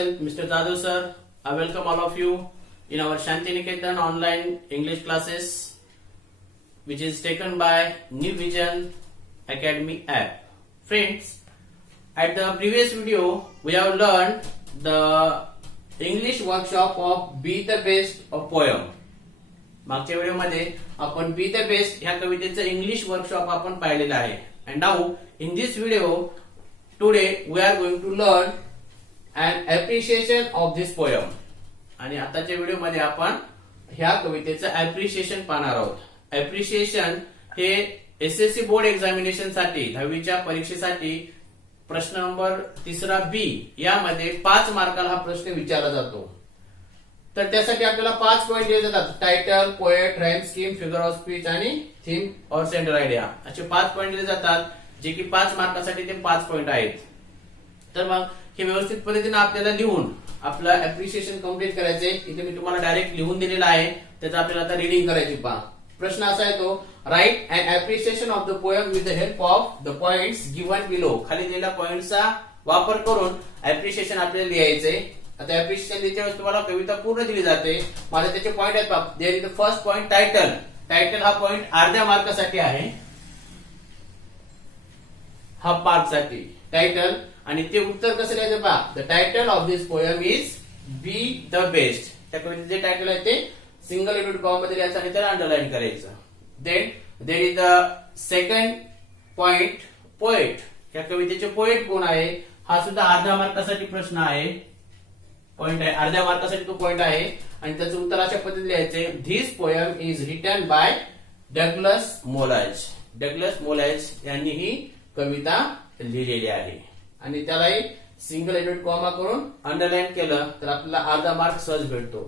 myself, Mr. Jadhav sir. I welcome all of you in our Shantiniketan online English classes, which is taken by New Vision Academy app. Friends, at the previous video, we have learned the English workshop of Be the Best of Poem. मागच्या व्हिडिओमध्ये आपण बी the best ह्या कवितेचं English workshop आपण पाहिलेलं आहे. And now in this video today we are going to learn and appreciation of this poem. आणि आताच्या व्हिडिओमध्ये आपण ह्या कवितेचं अप्रिशिएशन पाहणार आहोत. अप्रिशिएशन हे एसएससी बोर्ड एक्झामिनेशन साठी 10वीच्या परीक्षेसाठी प्रश्न नंबर 3 बी यामध्ये 5 मार्काला हा प्रश्न विचारला जातो. तर त्यासाठी आपल्याला 5 पॉइंट दिले जातात. Title, poet, rhyme scheme, figure of speech आणि थीम और सेंट्रल आयडिया असे 5 पॉइंट दिले जातात, जे की 5 मार्कासाठी ते 5 पॉइंट आहेत. तर मग हे व्यवस्थित पद्धतीने आपल्याला लिहून आपलं अप्रिशिएशन कंप्लीट करायचे. इथे मी तुम्हाला डायरेक्ट लिहून दिलेला आहे, त्याचं आपल्याला आता रीडिंग करायची. पहा, प्रश्न असा आहे तो, right and appreciation of the poem with the help of the points given below. खाली दिलेल्या पॉइंटचा वापर करून अप्रिशिएशन आपल्याला लिहायचे. आता अप्रिशिएशन लिहिच्या वेळेस तुम्हाला कविता पूर्ण दिली जाते. माझे त्याचे पॉइंट आहेत पहा. There is the first point title. Title हा पॉइंट अर्ध्या मार्कासाठी आहे, हाफ मार्कसाठी टायटल. आणि ते उत्तर कसं लिहायचं पहा. The title of this poem is B the best. त्या कवितेचे जे टायटल आहे ते सिंगल इनवर्टेड कॉमा मध्ये लिहायचं आणि त्याला अंडरलाईन करायचं. Then there is the second point poet. या कवितेचे पोएट कोण आहे हा सुद्धा अर्ध्या मार्कासाठी प्रश्न आहे, पॉइंट आहे, अर्ध्या मार्कासाठी तो पॉइंट आहे. आणि त्याचं उत्तर अशा पद्धतीने लिहायचे. This poem is written by Douglas Malloch. Douglas Malloch यांनी ही कविता लिहिलेली आहे. आणि त्यालाही सिंगल इनवर्टेड कॉमा करून अंडरलाईन केलं तर आपल्याला अर्धा मार्क सहज भेटतो.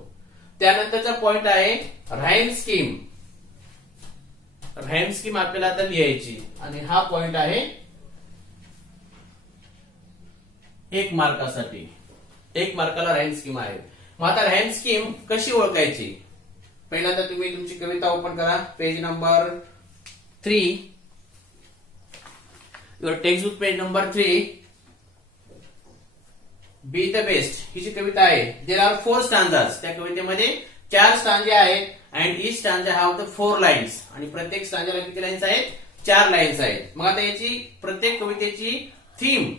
त्यानंतरचा पॉइंट आहे राईम स्कीम. राईम स्कीम आपल्याला आता लिहायची आणि हा पॉइंट आहे 1 मार्कासाठी. 1 मार्काला राईम स्कीम आहे. मग आता राईम स्कीम कशी ओळखायची. पहिल्यांदा तुम्ही तुमची कविता ओपन करा. Page number 3, your textbook page number 3. Be the best ही जी कविता आहे, देर आर 4 स्टांजास. त्या कवितेमध्ये 4 स्टांजे आहेत. And each stanza have the 4 lines. आणि प्रत्येक स्टांजाला किती लाईन्स आहेत, 4 लाईन्स आहेत. मग आता याची प्रत्येक कवितेची theme,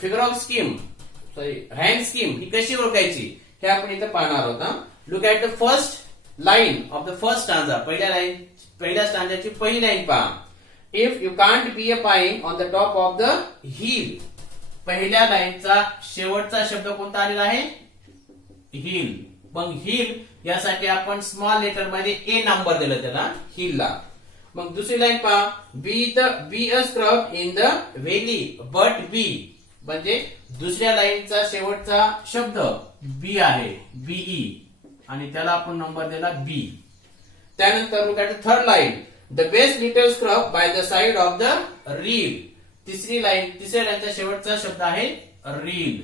figure of scheme, sorry rhyme scheme ही कशी ओळखायची हे आपण इथं पाहणार आहोत. Look at the first line of the first stanza. पहिल्या स्टांजाची पहिली लाईन पहा. If you can't be a pine on the top of the hill. पहिल्या लाईनचा शेवटचा शब्द कोणता आलेला आहे, हिल. मग हिल यासाठी आपण स्मॉल लेटर मध्ये ए नंबर दिला त्याला, हिलला. मग दुसरी लाईन पहा. Be a scrub in the valley but B. म्हणजे दुसऱ्या लाईनचा शेवटचा शब्द बी आहे, बीई, आणि त्याला आपण नंबर दिला बी. त्यानंतर look at the third line. The best little scrub by the side of the reel. तिसऱ्या लाईनचा शेवटचा शब्द आहे रील.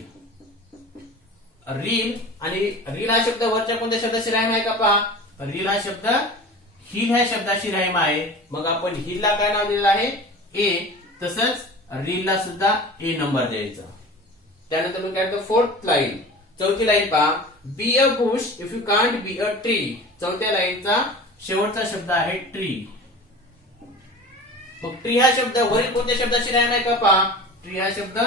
रील आणि रील हा शब्द वरच्या कोणत्या शब्दाशी राईम आहे का पहा. रील हा शब्द हिल ह्या शब्दाशी राईम आहे. मग आपण हिलला काय नाव दिलेलं आहे, ए. तसंच रीलला सुद्धा ए नंबर द्यायचा. त्यानंतर look at the fourth line. चौथी लाईन पहा. Be a Bush if you can't be a tree. चौथ्या लाईनचा शेवटचा शब्द आहे ट्री. मग ट्री हा शब्द वरील कोणत्या शब्दाशी राईम आहे का पहा. ट्री हा शब्द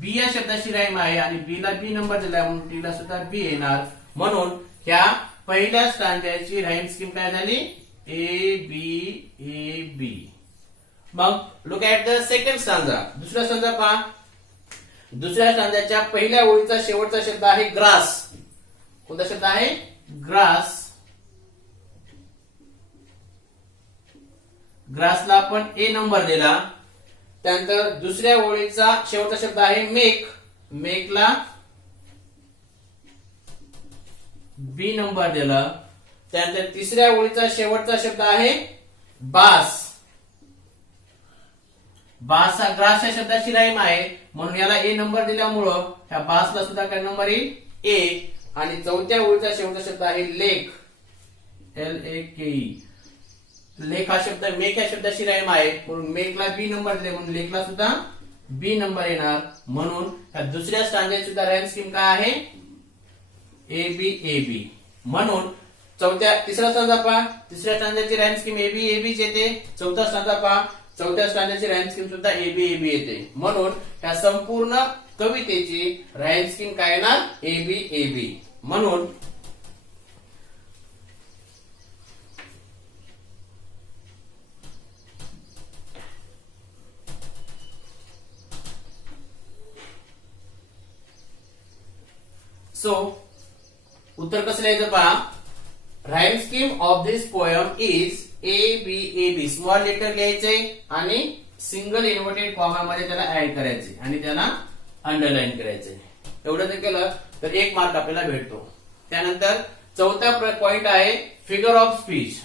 बी या शब्दाशी राईम आहे आणि बी ला बी नंबर दिलाय म्हणून ट्री ला सुद्धा बी येणार. म्हणून ह्या पहिल्या स्टांजाची राईम स्कीम काय झाली, ए बी ए बी. मग look at the second stanza. दुसरा स्टांजा पहा. दुसऱ्या स्टांजाच्या पहिल्या ओळीचा शेवटचा शब्द आहे ग्रास. कोणता शब्द आहे, ग्रास. ग्रासला आपण ए नंबर दिला. त्यानंतर दुसऱ्या ओळीचा शेवटचा शब्द आहे मेक. मेकला बी नंबर दिला. त्यानंतर तिसऱ्या ओळीचा शेवटचा शब्द आहे बास. बास हा ग्रास या शब्दाची राईम आहे म्हणून याला ए नंबर दिल्यामुळं ह्या बासला सुद्धा काय नंबर येईल, ए. आणि चौथ्या ओळीचा शेवटचा शब्द आहे लेक, LAKE. लेक हा शब्द मेक या शब्दाशी राईम आहे म्हणून मेकला बी नंबर दिले म्हणून लेकला सुद्धा बी नंबर येणार. म्हणून ह्या दुसऱ्या स्टँडर्ड सुद्धा रँक स्कीम काय आहे? ए बी ए बी. म्हणून तिसरा स्टांजा पहा, तिसऱ्या स्टँडर्डची rank scheme A B A बीच येते. चौथा स्टांजा पहा, चौथ्या स्टँडर्डची रँक स्कीम सुद्धा ए बी ए बी येते. म्हणून ह्या संपूर्ण कवितेची रँक स्कीम काय येणार? ए बी ए बी. म्हणून उत्तर कसं लिहायचं पहा. Rhyme scheme of this poem is A B A B. Small letter लिहायचे आणि सिंगल इन्व्हर्टेड कॉमामध्ये त्याला ऍड करायचे आणि त्याला अंडरलाईन करायचे. एवढं जर केलं तर 1 मार्क आपल्याला भेटतो. त्यानंतर चौथा पॉइंट आहे फिगर ऑफ स्पीच.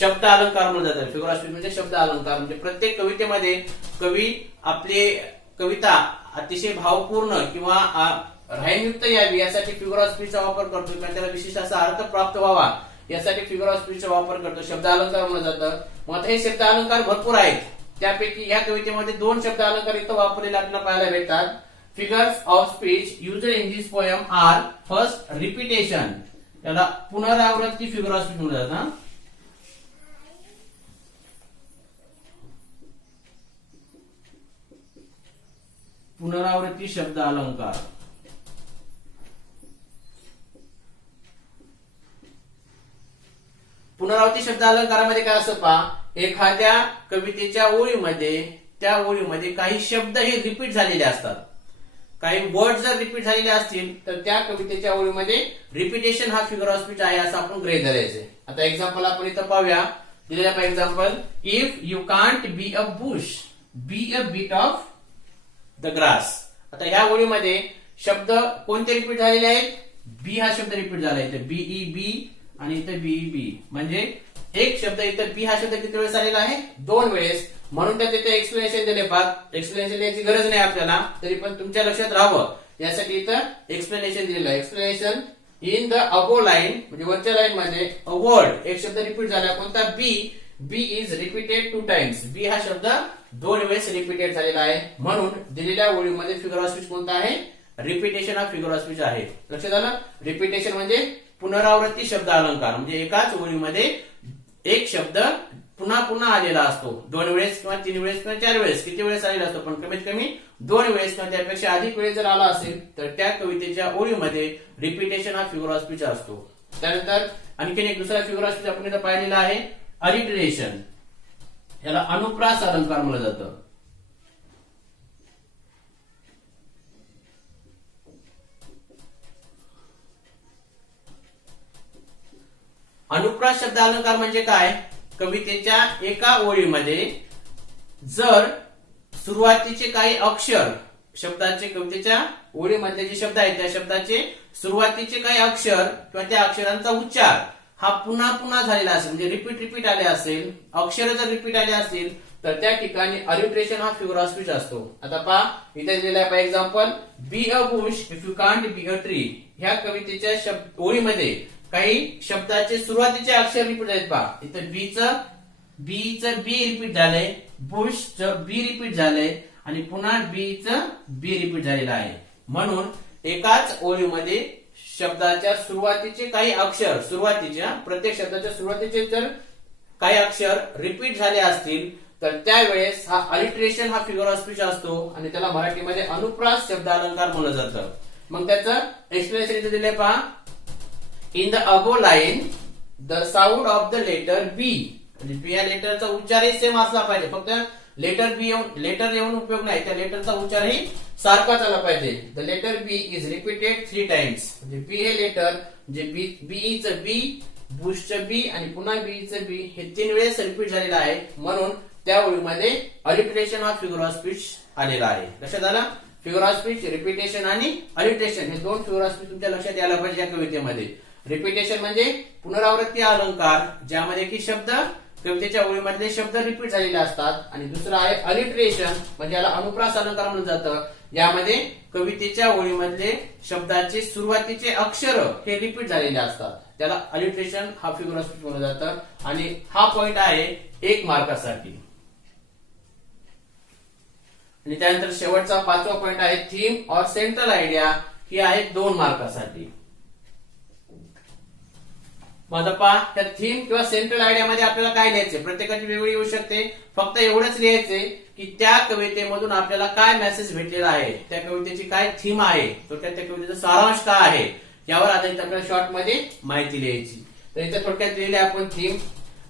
शब्द अलंकार म्हणून जातात. फिगर ऑफ स्पीच म्हणजे शब्द अलंकार. म्हणजे प्रत्येक कवितेमध्ये कवी आपली कविता अतिशय भावपूर्ण किंवा राईमयुक्त यावी यासाठी फिगर ऑफ स्पीचचा वापर करतो किंवा त्याला विशिष्ट असा अर्थ प्राप्त व्हावा यासाठी फिगर ऑफ स्पीचचा वापर करतो. शब्द अलंकार म्हणलं जातं. मग आता हे शब्द अलंकार भरपूर आहेत. त्यापैकी या कवितेमध्ये 2 शब्द अलंकार इथं वापरलेले आपल्याला पाहायला भेटतात. Figures of speech used in this poem are first repetition. त्याला पुनरावृत्ती फिगर ऑफ स्पीच म्हणलं जातं. पुनरावृत्ती शब्द अलंकार. पुनरावृत्ती शब्द अलंकारामध्ये काय असतं पहा. एखाद्या कवितेच्या ओळीमध्ये त्या ओळीमध्ये काही शब्द हे रिपीट झालेले असतात. काही वर्ड जर रिपीट झालेले असतील तर त्या कवितेच्या ओळीमध्ये रिपिटेशन हा फिगर ऑफ स्पीच आहे असं आपण गृहीत धरायचे. आता एक्झाम्पल आपण इथं पाहूया. दिलेलं आहे example. If you can't be a bush be a bit of the grass. आता ह्या ओळीमध्ये शब्द कोणते रिपीट झालेले आहेत? बी हा शब्द रिपीट झाला आहे. इथं बीई बी आणि इथं बीई बी. म्हणजे एक शब्द इथं बी हा शब्द किती वेळेस आलेला आहे? 2 वेळेस. म्हणून त्यात इथे एक्सप्लेनेशन दिले. एक्सप्लेनेशन द्यायची गरज नाही आपल्याला, तरी पण तुमच्या लक्षात राहावं यासाठी इथं एक्सप्लेनेशन दिलेलं आहे. Explanation in the above line म्हणजे वरच्या लाईन मध्ये अ वर्ड एक शब्द रिपीट झाला. कोणता? बी. बी इज रिपीटेड 2 टाइम्स. बी हा शब्द 2 वेळेस रिपीटेड झालेला आहे. म्हणून दिलेल्या ओळीमध्ये फिगर ऑफ स्पीच कोणता आहे? रिपीटेशन हा फिगर ऑफ स्पीच आहे. लक्षात आलं? रिपीटेशन म्हणजे पुनरावृत्ती शब्द अलंकार. म्हणजे एकाच ओळीमध्ये एक शब्द पुन्हा पुन्हा आलेला असतो. 2 वेळेस किंवा 3 वेळेस किंवा 4 वेळेस किती वेळेस आलेला असतो, पण कमीत कमी 2 वेळेस किंवा त्यापेक्षा अधिक वेळेस जर आला असेल तर त्या कवितेच्या ओळीमध्ये रिपीटेशन हा फिगर ऑफ स्पीच असतो. त्यानंतर आणखीन एक दुसरा फिगर ऑफ स्पीच आपण इथं पाहिलेला आहे, अलिटरेशन. याला अनुप्रास अलंकार म्हटलं जातं. अनुप्रास शब्द अलंकार म्हणजे काय? कवितेच्या एका ओळीमध्ये जर सुरुवातीचे काही अक्षर शब्दाचे कवितेच्या ओळीमधले जे शब्द आहेत त्या शब्दाचे सुरुवातीचे काही अक्षर किंवा त्या अक्षरांचा उच्चार हा पुन्हा पुन्हा झालेला असेल म्हणजे रिपीट आले असेल, अक्षर जर रिपीट आले असतील तर त्या ठिकाणी अलिटरेशन हा फिगर ऑफ स्पीच असतो. आता पहा इथे दिलेला आहे example, B a Bush if you can't be a tree. ह्या कवितेच्या ओळीमध्ये काही शब्दाचे सुरुवातीचे अक्षर रिपीट आहेत. पहा इथं बीचं बी रिपीट झालंय, बुशचं बी रिपीट झालंय आणि पुन्हा बीचं बी रिपीट झालेलं आहे. म्हणून एकाच ओळीमध्ये शब्दाच्या सुरुवातीचे काही अक्षर प्रत्येक शब्दाच्या सुरुवातीचे जर काही अक्षर रिपीट झाले असतील तर त्यावेळेस हा अलिटरेशन हा फिगर ऑफ स्पीच असतो आणि त्याला मराठीमध्ये अनुप्रास शब्द अलंकार म्हणलं जातं. मग त्याचं एक्सप्लेनेशन इथे दिले पहा, in the above line the sound of the letter B. म्हणजे बी या लेटरचा उच्चारही सेम असला पाहिजे, फक्त लेटर येऊन उपयोग नाही, त्या लेटरचा उच्चारही सारखाच आला पाहिजे. The letter B is repeated 3 times. म्हणजे बी हे लेटर म्हणजे बीईचं बी, बुशचं बी आणि पुन्हा बीईचं बी हे 3 वेळेस रिपीट झालेलं आहे. म्हणून त्या ओळीमध्ये अलिटरेशन हा फिगर ऑफ स्पीच आलेला आहे. लक्षात आला? फिगर ऑफ स्पीच, रिपीटेशन आणि अलिटरेशन हे 2 फिगर ऑफ स्पीच तुमच्या लक्षात यायला पाहिजे या कवितेमध्ये. रिपीटेशन म्हणजे पुनरावृत्ती अलंकार ज्यामध्ये की शब्द कवितेच्या ओळीमधले शब्द रिपीट झालेले असतात, आणि दुसरा आहे अलिटरेशन म्हणजे याला अनुप्रास अलंकार म्हणलं जातं. यामध्ये कवितेच्या ओळीमधले शब्दाचे सुरुवातीचे अक्षर हे रिपीट झालेले असतात, त्याला अलिटरेशन हा फिगर ऑफ स्पीच म्हणलं जातं. आणि हा पॉइंट आहे 1 मार्कासाठी. आणि त्यानंतर शेवटचा 5वा पॉइंट आहे थीम और सेंट्रल आयडिया, ही आहे 2 मार्कासाठी. माझा पहा, त्या थीम किंवा सेंट्रल आयडिया मध्ये आपल्याला काय लिहायचे, प्रत्येकाची वेगळी येऊ शकते. फक्त एवढंच लिहायचे की त्या कवितेमधून आपल्याला काय मेसेज भेटलेला आहे, त्या कवितेची काय थीम आहे, थोडक्यात त्या कवितेचा सारांश काय आहे, यावर आधारित आपल्याला शॉर्ट मध्ये माहिती लिहायची. तर इथे थोडक्यात लिहिले आपण theme.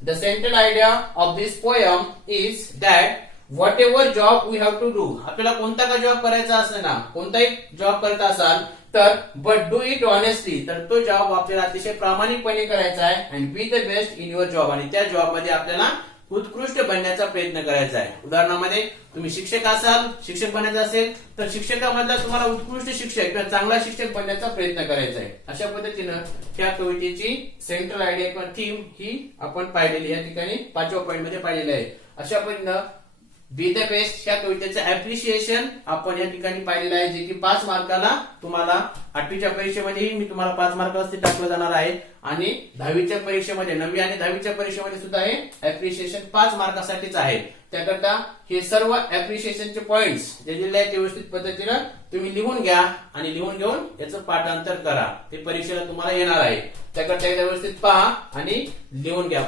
The central idea of this poem is that whatever job we have to do, आपल्याला कोणता का जॉब करायचा असेल ना, कोणताही जॉब करत असाल तर बट डू इट ऑनेस्टली, तर तो जॉब आपल्याला अतिशय प्रामाणिकपणे करायचा आहे. And B the best in your job, आणि त्या जॉब मध्ये आपल्याला उत्कृष्ट बनण्याचा प्रयत्न करायचा आहे. उदाहरणामध्ये तुम्ही शिक्षक असाल, शिक्षक बनायचं असेल तर शिक्षकामधला तुम्हाला उत्कृष्ट शिक्षक किंवा चांगला शिक्षक बनण्याचा प्रयत्न करायचा आहे. अशा पद्धतीनं त्या कवितेची सेंट्रल आयडिया किंवा थीम ही आपण पाहिलेली या ठिकाणी 5व्या पॉइंट मध्ये पाहिलेली आहे. अशा पद्धतीनं बी द बेस्ट या कवितेचं अप्रिशिएशन आपण या ठिकाणी पाहिलेलं आहे, जे की 5 मार्काला तुम्हाला 8वीच्या परीक्षेमध्येही मी तुम्हाला 5 मार्काला ते टाकलं जाणार आहे, आणि 10वीच्या परीक्षेमध्ये 9वी आणि 10वीच्या परीक्षेमध्ये सुद्धा हे अप्रिशिएशन 5 मार्कासाठीच आहे. त्याकरता हे सर्व अप्रिशिएशनचे पॉइंट्स जे दिलेले आहेत ते व्यवस्थित पद्धतीनं तुम्ही लिहून घ्या, आणि लिहून घेऊन याचं पाठांतर करा. ते परीक्षेला तुम्हाला येणार आहे. त्याकरता एकदा व्यवस्थित पहा आणि लिहून घ्या.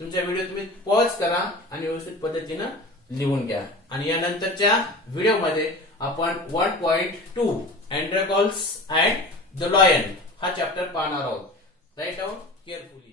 तुमच्या व्हिडिओ तुम्ही पॉज करा आणि व्यवस्थित पद्धतीनं लिहून घ्या. आणि यानंतरच्या व्हिडिओमध्ये आपण 1.2 अँड्रॅगॉल्स अँड द लॉयन हा चॅप्टर पाहणार आहोत. Write down carefully.